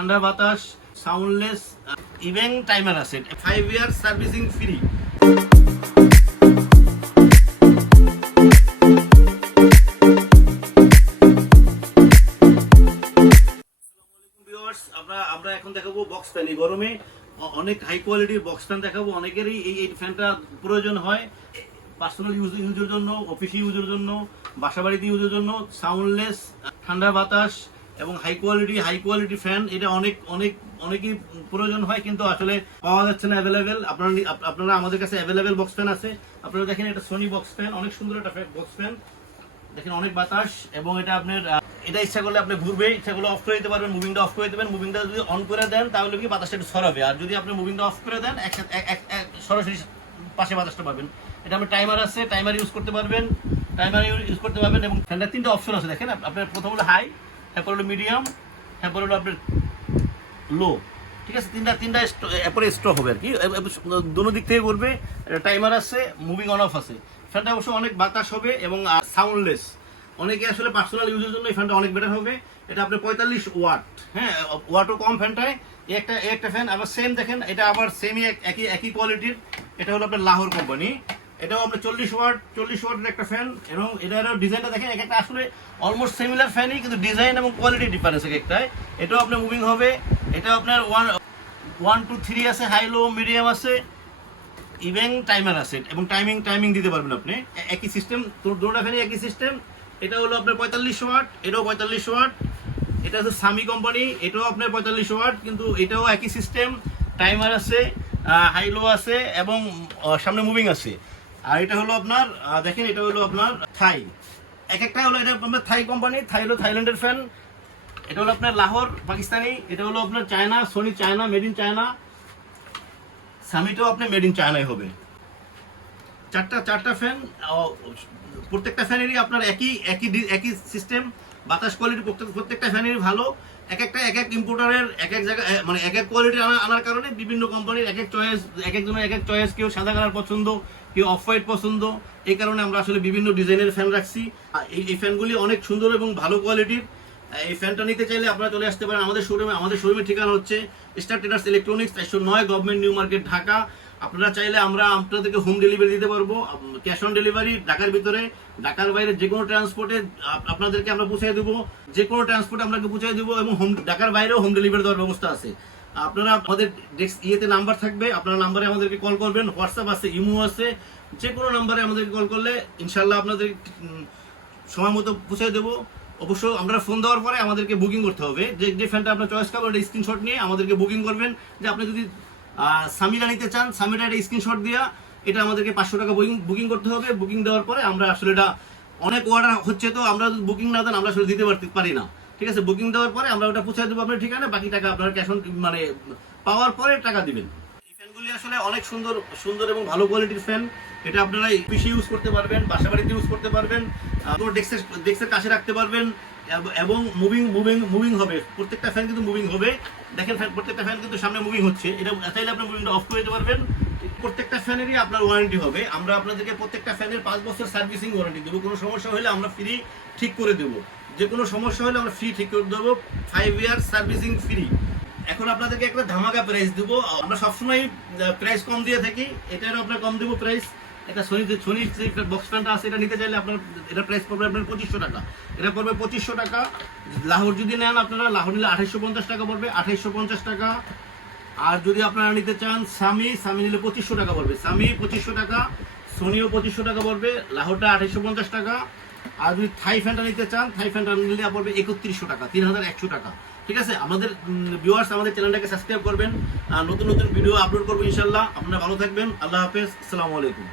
ঠান্ডা বাতাস, soundless, even timer আছে, 5 ইয়ার সার্ভিসিং ফ্রি। আমরা এখন দেখাবো বক্স ফ্যান। এই গরমে অনেক হাই কোয়ালিটির বক্স ফ্যান দেখাবো। অনেকেরই এই ফ্যানটা প্রয়োজন হয় পার্সোনাল ইউজের জন্য, অফিস ইউজের জন্য, বাসাবাড়িতে ইউজের জন্য। সাউন্ডলেস, ঠান্ডা বাতাস এবং হাই কোয়ালিটি ফ্যান, এটা অনেকই প্রয়োজন হয়, কিন্তু আসলে পাওয়া যাচ্ছে না অ্যাভেলেবেল। আপনারা আমাদের কাছে অ্যাভেলেবেল বক্স ফ্যান আছে। আপনারা দেখেন, এটা সনি বক্স ফ্যান, অনেক সুন্দর একটা বক্স ফ্যান। দেখেন অনেক বাতাস, এবং এটা আপনার এটা ইচ্ছা করলে আপনি ঘুরবে, ইচ্ছা করলে অফ করে দিতে পারবেন, মুভিংটা অফ করে দেবেন। মুভিংটা যদি অন করে দেন তাহলে কি বাতাসটা একটু ছড়াবে, আর যদি আপনি মুভিংটা অফ করে দেন সরাসরি পাশে বাতাসটা পাবেন। এটা আপনার টাইমার আছে, টাইমার ইউজ করতে পারবেন, এবং ফ্যানটার 3টা অপশন আছে। দেখেন আপনার প্রথম হলো হাই, তারপর হলো মিডিয়াম, তারপর হলো আপনার লো। ঠিক আছে, তিনটা এরপরে স্টপ হবে আর কি, দুটো দিক থেকে করবে। টাইমার আছে, মুভিং অন অফ আছে। ফ্যানটা অবশ্য অনেক বাতাস হবে এবং সাউন্ডলেস। অনেকে আসলে পার্সোনাল ইউজের জন্য এই ফ্যানটা অনেক বেটার হবে। এটা আপনার 45 ওয়াট, হ্যাঁ, ওয়াটও কম ফ্যানটায়। একটা ফ্যান আবার সেম, দেখেন এটা আবার সেমই একই কোয়ালিটির। এটা হলো আপনার লাহোর কোম্পানি। এটাও আপনার 40 ওয়াটের একটা ফ্যান, এবং এটারও ডিজাইনটা দেখেন একটা আসলে অলমোস্ট সিমিলার ফ্যানই, কিন্তু ডিজাইন এবং কোয়ালিটি ডিফারেন্স একটাই। এটাও আপনার মুভিং হবে। এটা আপনার 1 2 3 আছে, হাই লো মিডিয়াম আছে, ইভেন টাইমার আছে, এবং টাইমিং দিতে পারবেন আপনি। একই সিস্টেম, দুটোটা ফ্যানই একই সিস্টেম। এটা হলো আপনার 45 ওয়াট, এটাও 45 ওয়াট। এটা হচ্ছে সামি কোম্পানি, এটাও আপনার 45 ওয়াট, কিন্তু এটাও একই সিস্টেম। টাইমার আছে, হাই লো আছে, এবং সামনে মুভিং আছে। আর এটা হলো আপনার দেখেন, এটা হলো আপনার থাই। একটা হলো এটা আপনার থাই কোম্পানি, থাই হলো থাইল্যান্ডের ফ্যান। এটা হলো আপনার লাহোর পাকিস্তানি। এটা হলো আপনার China, Sony China, made in China. সামিটাও আপনার মেড ইন চায়নাই হবে। চারটা ফ্যান, প্রত্যেকটা ফ্যানেরই আপনার একই সিস্টেম। বাতাস কোয়ালিটি প্রত্যেকটা ফ্যানেরই ভালো। এক এক ইম্পোর্টারের এক জায়গায় মানে এক কোয়ালিটি আনার কারণে বিভিন্ন কোম্পানির একজনের এক চয়েস। কেউ সাদা কালার পছন্দ, কেউ অফ হোয়াইট পছন্দ। এই কারণে আমরা আসলে বিভিন্ন ডিজাইনের ফ্যান রাখছি। এই ফ্যানগুলি অনেক সুন্দর এবং ভালো কোয়ালিটির। এই ফ্যানটা নিতে চাইলে আপনারা চলে আসতে পারেন আমাদের শোরুমে। আমাদের শোরুমের ঠিকানা হচ্ছে star traders electronics, 409 government new market, Dhaka. আপনারা চাইলে আমরা আপনাদেরকে হোম ডেলিভারি দিতে পারবো, ক্যাশ অন ডেলিভারি। ঢাকার ভিতরে, ঢাকার বাইরে যে কোনো ট্রান্সপোর্টে আপনাদেরকে আমরা পৌঁছে দেবো, যে কোনো ট্রান্সপোর্টে আপনাকে পৌঁছে দেবো, এবং ঢাকার বাইরেও হোম ডেলিভারি দেওয়ার ব্যবস্থা আছে। আপনারা আমাদের নাম্বার থাকবে, আপনারা নাম্বারে আমাদেরকে কল করবেন। হোয়াটসঅ্যাপ আছে, ইমো আছে, যে কোনো নাম্বারে আমাদেরকে কল করলে ইনশাল্লাহ আপনাদের সময় মতো পৌঁছে দেবো। অবশ্য আমরা ফোন দেওয়ার পরে আমাদেরকে বুকিং করতে হবে। যে ফ্যানটা আপনার চয়েস করবেন, ওটা স্ক্রিনশট নিয়ে আমাদেরকে বুকিং করবেন। যে আপনি যদি সামিরা নিতে চান, সামিরা একটা স্ক্রিনশট দিয়া এটা আমাদেরকে 500 টাকা বুকিং করতে হবে। বুকিং দেওয়ার পরে আমরা আসলে এটা অনেক অর্ডার হচ্ছে, তো আমরা যদি বুকিং না দেন আমরা আসলে দিতে পারি না। ঠিক আছে, বুকিং দেওয়ার পরে আমরা ওটা পৌঁছে দেবো আপনার ঠিকানা। বাকি টাকা আপনার ক্যাশ অন মানে পাওয়ার পরে টাকা দিবেন। এই ফ্যানগুলি আসলে অনেক সুন্দর এবং ভালো কোয়ালিটির ফ্যান। এটা আপনারা অফিসে ইউজ করতে পারবেন, বাসাবাড়িতে ইউজ করতে পারবেন, ডেস্কের কাছে রাখতে পারবেন, এবং মুভিং হবে। প্রত্যেকটা ফ্যান কিন্তু মুভিং হবে। দেখেন প্রত্যেকটা ফ্যান কিন্তু সামনে মুভিং হচ্ছে। এটা চাইলে আপনি মুভিংটা অফ করে দিতে পারবেন। প্রত্যেকটা ফ্যানেরই আপনার ওয়ারেন্টি হবে। আমরা আপনাদেরকে প্রত্যেকটা ফ্যানের 5 বছর সার্ভিসিং ওয়ারেন্টি দেবো। কোনো সমস্যা হলে আমরা ফ্রি ঠিক করে দেবো। যে কোনো সমস্যা হলে আমরা ফ্রি ঠিক করে দেবো, 5 ইয়ার সার্ভিসিং ফ্রি। এখন আপনাদেরকে একটা ধামাকা প্রাইস দেবো। আমরা সবসময় প্রাইস কম দিয়ে থাকি, এটারও আপনার কম দেবো প্রাইস। এটা সনির যে বক্স ফ্যানটা আছে, এটা নিতে চাইলে আপনার এটা প্রাইস পড়বে আপনার 2500 টাকা। এটা পড়বে 2500 টাকা। লাহোর যদি নেন, আপনারা লাহোর নিলে 2850 টাকা পড়বে, 2850 টাকা। আর যদি আপনারা নিতে চান সামি নিলে 2500 টাকা পড়বে, সামি 2500 টাকা। সনিও 2500 টাকা পড়বে, লাহোরটা 2850 টাকা। আর যদি থাই ফ্যানটা নিতে চান, থাই ফ্যানটা নিলে পড়বে 3100 টাকা, 3100 টাকা। ঠিক আছে, আমাদের ভিউয়ার্স আমাদের চ্যানেলটাকে সাবস্ক্রাইব করবেন। নতুন ভিডিও আপলোড করবো ইনশাল্লাহ। আপনারা ভালো থাকবেন। আল্লাহ হাফেজ, আসসালামু আলাইকুম।